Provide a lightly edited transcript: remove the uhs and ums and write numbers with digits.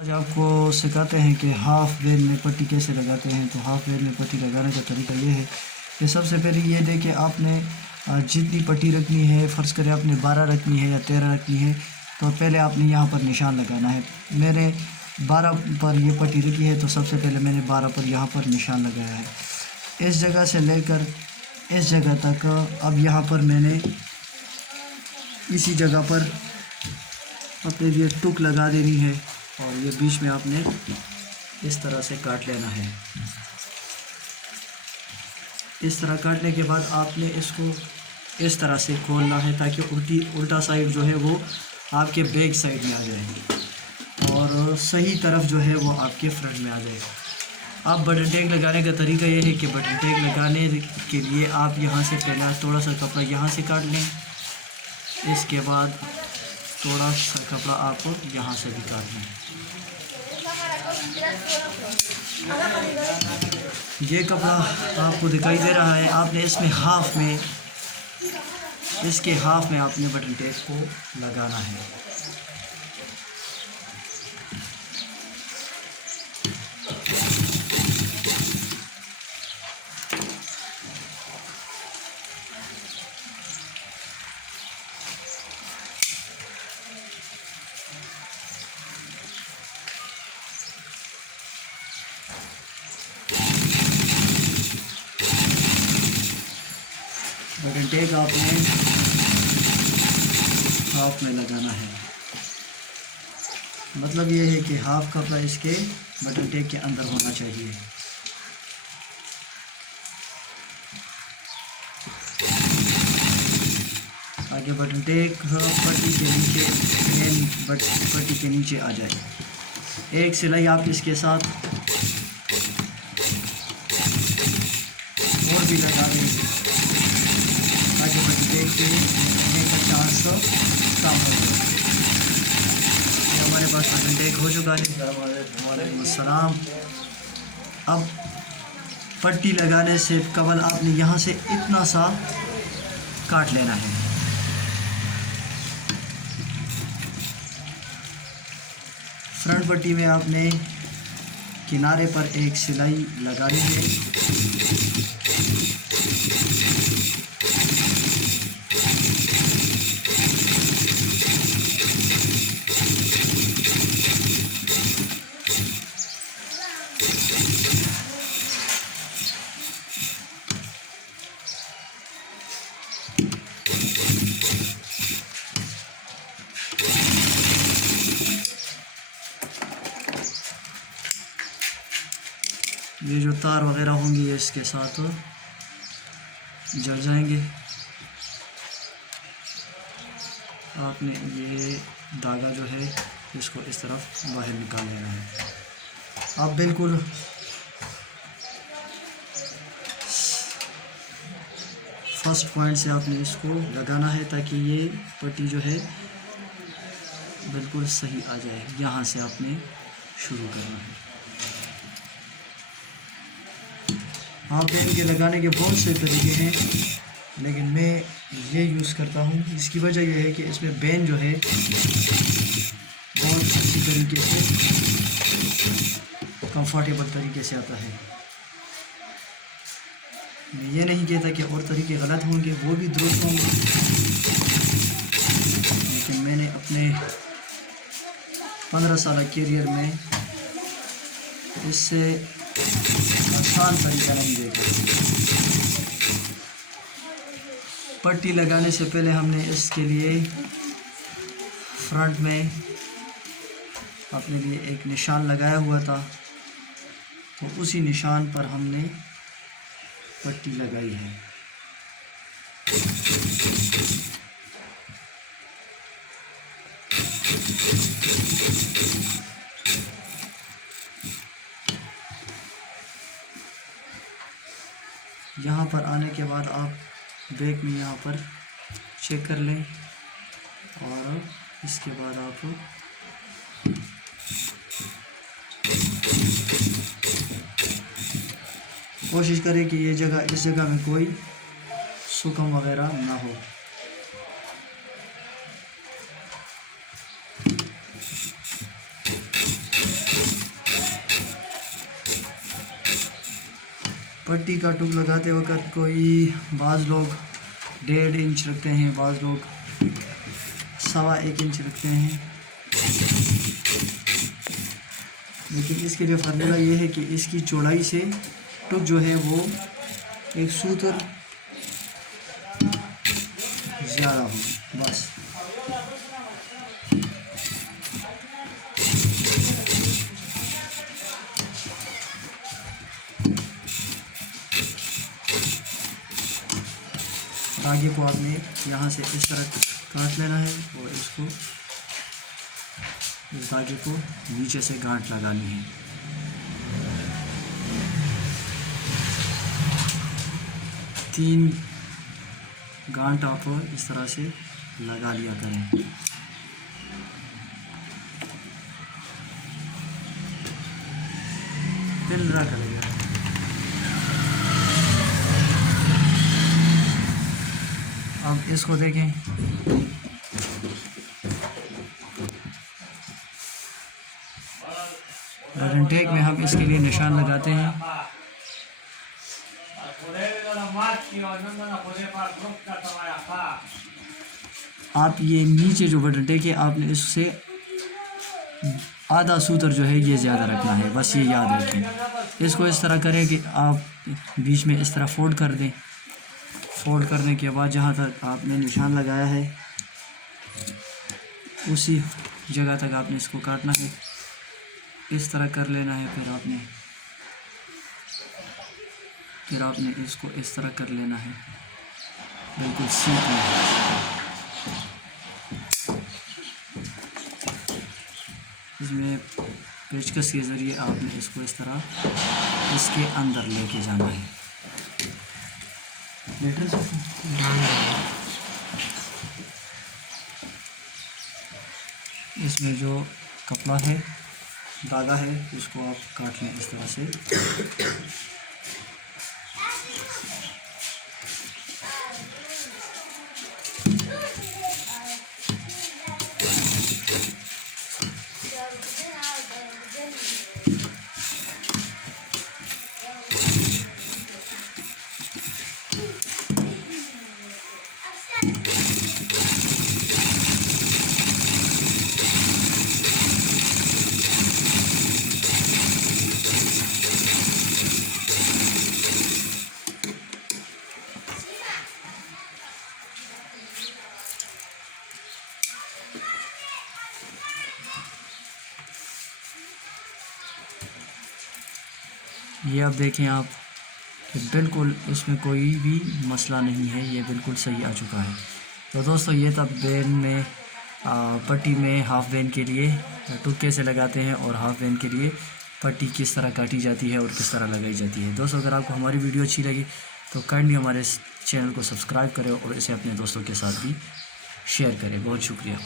आज आपको सिखाते हैं कि हाफ़ वेल में पट्टी कैसे लगाते हैं। तो हाफ़ वेल में पट्टी लगाने का तरीका ये है कि सबसे पहले ये देखिए आपने जितनी पट्टी रखनी है, फ़र्ज़ करें आपने 12 रखनी है या 13 रखनी है, तो पहले आपने यहाँ पर निशान लगाना है। मैंने 12 पर ये पट्टी रखी है, तो सबसे पहले मैंने 12 पर यहाँ पर निशान लगाया है। इस जगह से लेकर इस जगह तक अब यहाँ पर मैंने इसी जगह पर अपने लिए टुक लगा देनी है और ये बीच में आपने इस तरह से काट लेना है। इस तरह काटने के बाद आपने इसको इस तरह से खोलना है ताकि उल्टा साइड जो है वो आपके बैक साइड में आ जाए और सही तरफ जो है वो आपके फ्रंट में आ जाए। आप बटन टैग लगाने का तरीका ये है कि बटन टैग लगाने के लिए आप यहाँ से पहले थोड़ा सा कपड़ा यहाँ से काट लें, इसके बाद थोड़ा सा कपड़ा आपको यहाँ से भी काट लें। ये कपड़ा आपको दिखाई दे रहा है, आपने इसमें इसके हाफ में आपने बटन टेप को लगाना है। बटन टेप आपने हाफ में लगाना है, मतलब ये है कि हाफ कपड़ा इसके बटन टेप के अंदर होना चाहिए। आगे बटन टेप पट्टी के नीचे पट्टी के नीचे आ जाए। एक सिलाई आप इसके साथ और भी लगा दें ताकि बटन टेप के लगने का चांस कम हो जाए। हमारे पास बटन टेप हो चुका है। वालेकुम अस्सलाम। अब पट्टी लगाने से कबल आपने यहाँ से इतना सा काट लेना है। फ्रंट पट्टी में आपने किनारे पर एक सिलाई लगानी है। ये जो तार वगैरह होंगी ये इसके साथ जल जाएंगे। आपने ये धागा जो है इसको इस तरफ बाहर निकाल लेना है। आप बिल्कुल फर्स्ट पॉइंट से आपने इसको लगाना है ताकि ये पट्टी जो है बिल्कुल सही आ जाए। यहाँ से आपने शुरू करना है। हाँ, पेन के लगाने के बहुत से तरीके हैं, लेकिन मैं ये यूज़ करता हूँ। इसकी वजह यह है कि इसमें बैन जो है बहुत अच्छी तरीके से कंफर्टेबल तरीके से आता है। मैं ये नहीं कहता कि और तरीके गलत होंगे, वो भी दुरुस्त होंगे, लेकिन मैंने अपने 15 साल करियर में इससे आसान तरीका नहीं देखा। पट्टी लगाने से पहले हमने इसके लिए फ्रंट में अपने लिए एक निशान लगाया हुआ था, तो उसी निशान पर हमने पट्टी लगाई है। यहाँ पर आने के बाद आप बैक में यहाँ पर चेक कर लें और इसके बाद आप कोशिश करें कि ये जगह इस जगह में कोई सुकम वगैरह ना हो। पट्टी का टुक लगाते वक्त कोई बाज़ लोग 1.5 इंच रखते हैं, बाज़ लोग 1.25 इंच रखते हैं। लेकिन इसके लिए फार्मूला ये है कि इसकी चौड़ाई से टुक जो है वो एक सूतर ज़्यादा हो, बस। आगे को आपने यहाँ से इस तरह काट लेना है और इसको इस धागे को नीचे से गांठ लगानी है। तीन गांठ आप इस तरह से लगा लिया करें। तिल रख लेगा। अब इसको देखें, बटन टेक में हम इसके लिए निशान लगाते हैं। आप ये नीचे जो बटन टेक है आपने इससे आधा सूतर जो है ये ज़्यादा रखना है, बस ये याद रखें। इसको इस तरह करें कि आप बीच में इस तरह फोल्ड कर दें। फोल्ड करने के बाद जहाँ तक आपने निशान लगाया है उसी जगह तक आपने इसको काटना है, इस तरह कर लेना है। फिर आपने इसको इस तरह कर लेना है, बिल्कुल सीधा। इसमें पेचकस के ज़रिए आपने इसको इस तरह इसके अंदर लेके जाना है। इसमें जो कपड़ा है, धागा है, उसको आप काट लें इस तरह से। ये अब देखें आप कि बिल्कुल इसमें कोई भी मसला नहीं है, ये बिल्कुल सही आ चुका है। तो दोस्तों ये तब बेन में पट्टी में हाफ बेन के लिए टुक कैसे लगाते हैं और हाफ बेन के लिए पट्टी किस तरह काटी जाती है और किस तरह लगाई जाती है। दोस्तों अगर आपको हमारी वीडियो अच्छी लगी तो काइंडली हमारे इस चैनल को सब्सक्राइब करें और इसे अपने दोस्तों के साथ भी शेयर करें। बहुत शुक्रिया।